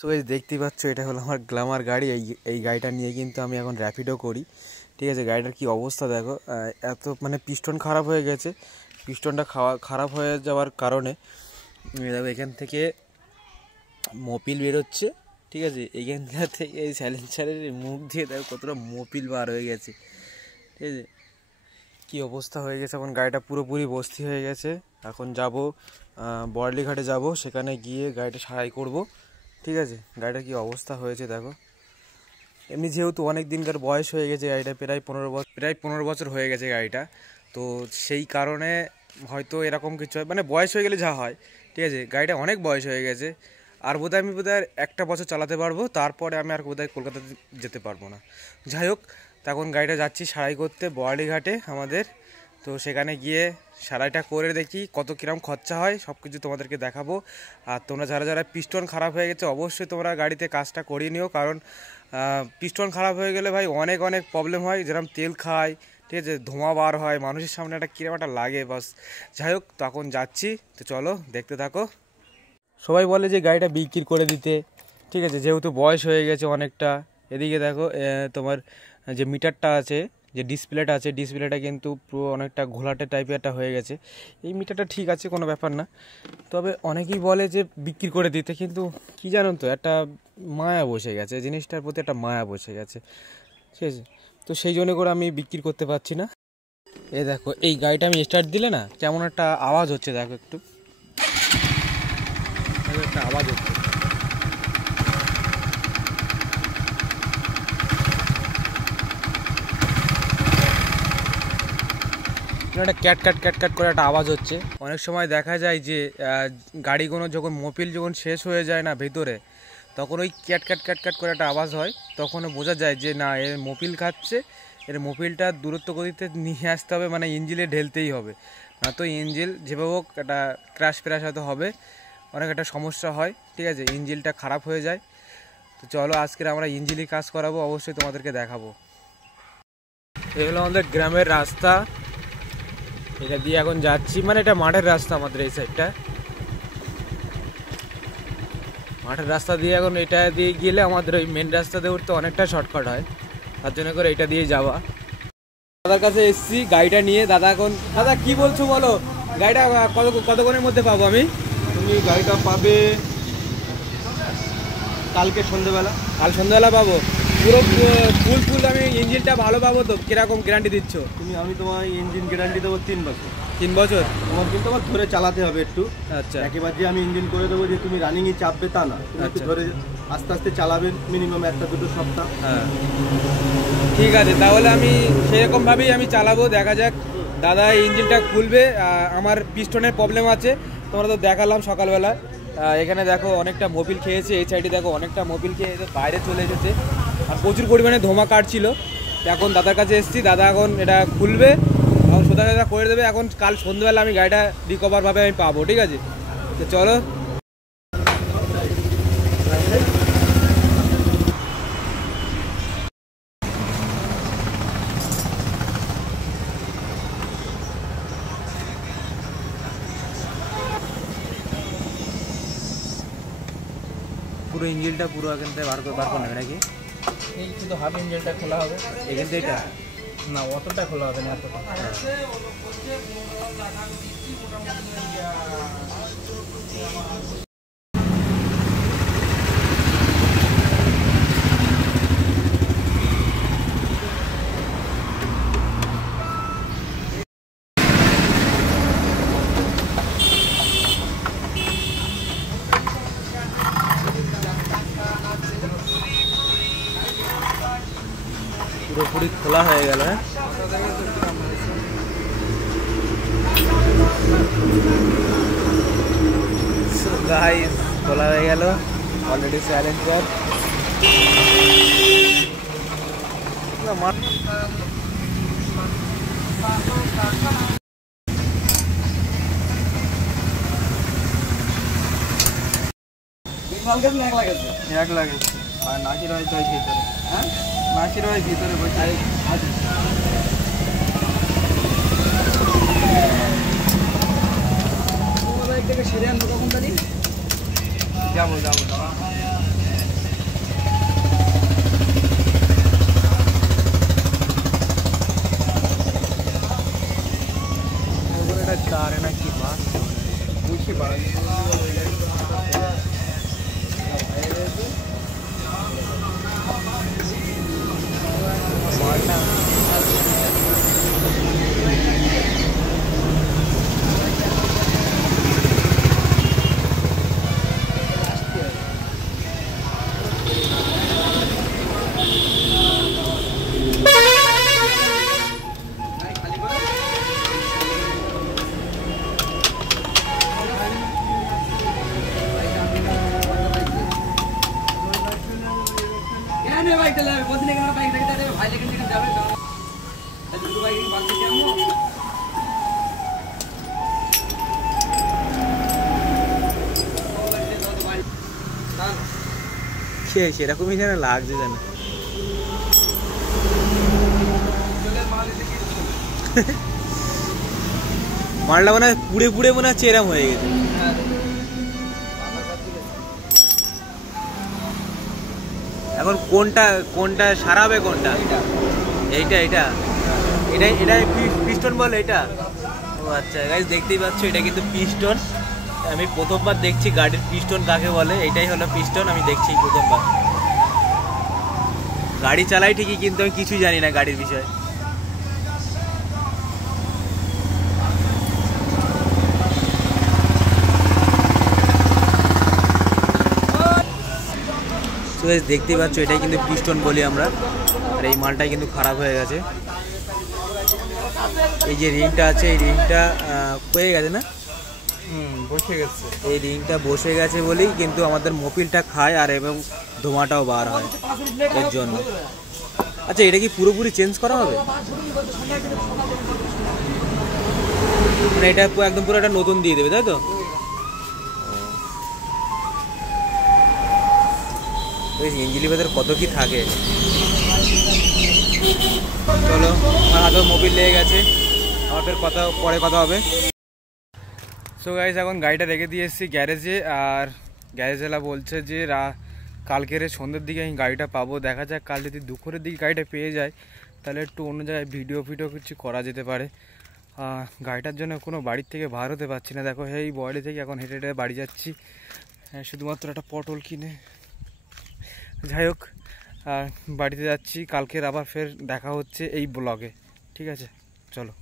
So guys দেখতেই পাচ্ছ এটা হলো আমার গ্ল্যামার গাড়ি। এই গাড়িটা নিয়ে কিন্তু আমি এখন র্যাপিডো করি। ঠিক আছে, গাড়িটার কি অবস্থা দেখো, এত মানে পিস্টন খারাপ হয়ে গেছে। পিস্টনটা খারাপ হয়ে যাওয়ার কারণে দেখো এখান থেকে মোবিল বেরোচ্ছে। ঠিক আছে, এইখান থেকে এই সাইলেন্সারের মুখ দিয়ে দেখো কতটা মোবিল বার হয়ে গেছে। ঠিক আছে, কী অবস্থা হয়ে গেছে, এখন গাড়িটা পুরোপুরি বস্তি হয়ে গেছে। এখন যাব বড়ালিঘাটে যাব, সেখানে গিয়ে গাড়িটা সারাই করব। ঠিক আছে, গাড়িটার কী অবস্থা হয়েছে দেখো। এমনি যেহেতু অনেক দিনকার বয়স হয়ে গেছে গাড়িটা, প্রায় 15 বছর হয়ে গেছে গাড়িটা, তো সেই কারণে হয়তো এরকম কিছু হয়, মানে বয়স হয়ে গেলে যা হয়। ঠিক আছে, গাড়িটা অনেক বয়স হয়ে গেছে, আর আমি বোধহয় 1 বছর চালাতে পারবো, তারপরে আমি আর বোধহয় কলকাতাতে যেতে পারবো না। যাই হোক, তখন গাড়িটা যাচ্ছি সারাই করতে বড়ালিঘাটে আমাদের। তো সেখানে গিয়ে সারাইটা করে দেখি কত কিরম খরচা হয়, সব কিছু তোমাদেরকে দেখাবো। আর তোমরা যারা যারা পিস্টন খারাপ হয়ে গেছে অবশ্যই তোমরা গাড়িতে কাজটা করিয়ে নিও, কারণ পিস্টন খারাপ হয়ে গেলে ভাই অনেক প্রবলেম হয়, যেরকম তেল খায়। ঠিক আছে, ধোঁয়া বার হয়, মানুষের সামনে একটা কিরম একটা লাগে বাস। যাই হোক, তখন যাচ্ছি, তো চলো দেখতে থাকো। সবাই বলে যে গাড়িটা বিক্রি করে দিতে, ঠিক আছে, যেহেতু বয়স হয়ে গেছে অনেকটা। এদিকে দেখো তোমার যে মিটারটা আছে, যে ডিসপ্লেটা আছে, ডিসপ্লেটা কিন্তু পুরো অনেকটা ঘোলাটে টাইপের একটা হয়ে গেছে। এই মিটারটা ঠিক আছে, কোনো ব্যাপার না, তবে অনেকেই বলে যে বিক্রি করে দিতে, কিন্তু কি জানো তো, একটা মায়া বসে গেছে জিনিসটার প্রতি, একটা মায়া বসে গেছে। ঠিক আছে, তো সেই জন্য করে আমি বিক্রি করতে পারছি না। এই দেখো, এই গাড়িটা আমি স্টার্ট দিলে না কেমন একটা আওয়াজ হচ্ছে, দেখো একটু একটা আওয়াজ হচ্ছে। একটা ক্যাট ক্যাট করে একটা আওয়াজ হচ্ছে। অনেক সময় দেখা যায় যে গাড়িগুলো যখন মোবিল যখন শেষ হয়ে যায় না ভেতরে, তখন ওই ক্যাট ক্যাট করে একটা আওয়াজ হয়। তখন বোঝা যায় যে না, এর মোবিল খাচ্ছে, এর মোবিলটা দূরত্ব গতিতে নিয়ে আসতে হবে, মানে ইঞ্জিনে ঢেলতেই হবে, না তো ইঞ্জিন যেভাবে হোক একটা ক্র্যাশ হয়তো হবে, অনেক একটা সমস্যা হয়। ঠিক আছে, ইঞ্জিনটা খারাপ হয়ে যায়। তো চলো আজকে আমরা ইঞ্জিনই কাজ করাবো, অবশ্যই তোমাদেরকে দেখাবো। এগুলো আমাদের গ্রামের রাস্তা, এটা দিয়ে এখন যাচ্ছি, মানে এটা মাঠের রাস্তা আমাদের এই সাইডটা, মাঠের রাস্তা দিয়ে এখন এটা দিয়ে গেলে আমাদের ওই মেন রাস্তাতে উঠতে অনেকটা শর্টকাট হয়, তার জন্য করে এটা দিয়ে যাওয়া। দাদার কাছে এসছি গাড়িটা নিয়ে। দাদা কি বলছো বলো, গাড়িটা কতক্ষণের মধ্যে পাবো আমি? তুমি গাড়িটা পাবে কালকে সন্ধ্যেবেলা। কাল সন্ধ্যাবেলা পাবো? পুরো ফুল আমি ইঞ্জিনটা ভালো পাবো তো? কিরকম গ্যারান্টি দিচ্ছ? আমি তোমার ইঞ্জিন গ্যারান্টি দেবো 3 বছর। 3 বছর? তোমার কিন্তু আবার ধরে চালাতে হবে একটু। আচ্ছা, একেবারে যে আমি ইঞ্জিন করে দেবো যে তুমি রানিংই চাপবে তা না, একটু ধরে আস্তে আস্তে চালাবেন, মিনিমাম 1-2 সপ্তাহ। হ্যাঁ ঠিক আছে, তাহলে আমি সেরকমভাবেই আমি চালাবো। দেখা যাক। দাদা ইঞ্জিনটা খুলবে, আমার পিস্টনের প্রবলেম আছে, তোমরা তো দেখালাম সকালবেলা। এখানে দেখো অনেকটা মোবিল খেয়েছে, এই সাইডে দেখো অনেকটা মোবিল খেয়ে বাইরে চলে এসেছে, আর প্রচুর পরিমাণে ধোঁয়া কাটছিল। এখন দাদার কাছে এসেছি, দাদা এখন এটা খুলবে, এখন সোজা করে দেবে। এখন কাল সন্ধ্যাবেলা আমি গাড়িটা রিকভারভাবে আমি পাবো। ঠিক আছে, তো চলো। পুরো ইঞ্জিনটা পুরো এখান থেকে বার করে নেবে নাকি? এই শুধু হাফ ইঞ্জিনটা খোলা হবে এখান থেকে, এটা না, অতটা খোলা হবে না, এতটা। পুরোপুরি খোলা হয়ে গেল। গাইস খোলা হয়ে গেল অলরেডি সাইলেন্সার। এক লাগে আর নাকির হয় ভিতরে। হ্যাঁ, নাকির হয় ভিতরে বসে। সেরে আনবো তখন যাবো। সেরকমই যেন লাগছে যেন। মালটা মনে হয় পুড়ে পুড়ে মনে হচ্ছে এরম হয়ে গেছে। এখন কোনটা কোনটা সারাবে কোনটা? এইটা এটা এটা এটা পিস্টন বলে এটা। ও আচ্ছা গাইস, দেখতেই পাচ্ছ এটা কিন্তু পিস্টন। আমি প্রথমবার দেখছি গাড়ির পিস্টন কাকে বলে। এটাই হলো পিস্টন, আমি দেখছি প্রথমবার। গাড়ি চালাই ঠিকই, কিন্তু আমি কিছুই জানি না গাড়ির বিষয়ে। তো দেখতেই পাচ্ছ এটাই কিন্তু পিস্টন বলি আমরা। আর এই মালটাই কিন্তু খারাপ হয়ে গেছে। এই যে রিংটা আছে, এই রিংটা হয়ে গেছে না, বসে গেছে। এই রিংটা বসে গেছে বলেই কিন্তু আমাদের মোবিলটা খায় আর এবং ধোঁয়াটাও বার হয় এর জন্য। আচ্ছা, এটা কি পুরোপুরি চেঞ্জ করা হবে? মানে এটা একদম পুরো একটা নতুন দিয়ে দেবে, তাই তো? ইঞ্জিন ভেতর কত কি থাকে। চলো, আমার হাতেও মোবিল লেগে গেছে, আমাদের পরে কথা হবে। সো গাইস, এখন গাড়িটা রেখে দিয়ে এসেছি গ্যারেজে। আর গ্যারেজওয়ালা বলছে যে কালকের সন্ধ্যের দিকে আমি গাড়িটা পাবো। দেখা যাক, কাল যদি দুপুরের দিকে গাড়িটা পেয়ে যায় তাহলে একটু অন্য জায়গায় ভিডিও কিছু করা যেতে পারে। গাড়িটার জন্য কোনো বাড়ির থেকে বার হতে পারছি না। দেখো, এই বয়ডি থেকে এখন হেঁটে হেঁটে বাড়ি যাচ্ছি, শুধুমাত্র একটা পটল কিনে। যাই হোক, বাড়িতে যাচ্ছি। কালকের আবার ফের দেখা হচ্ছে এই ব্লগে, ঠিক আছে? চলো।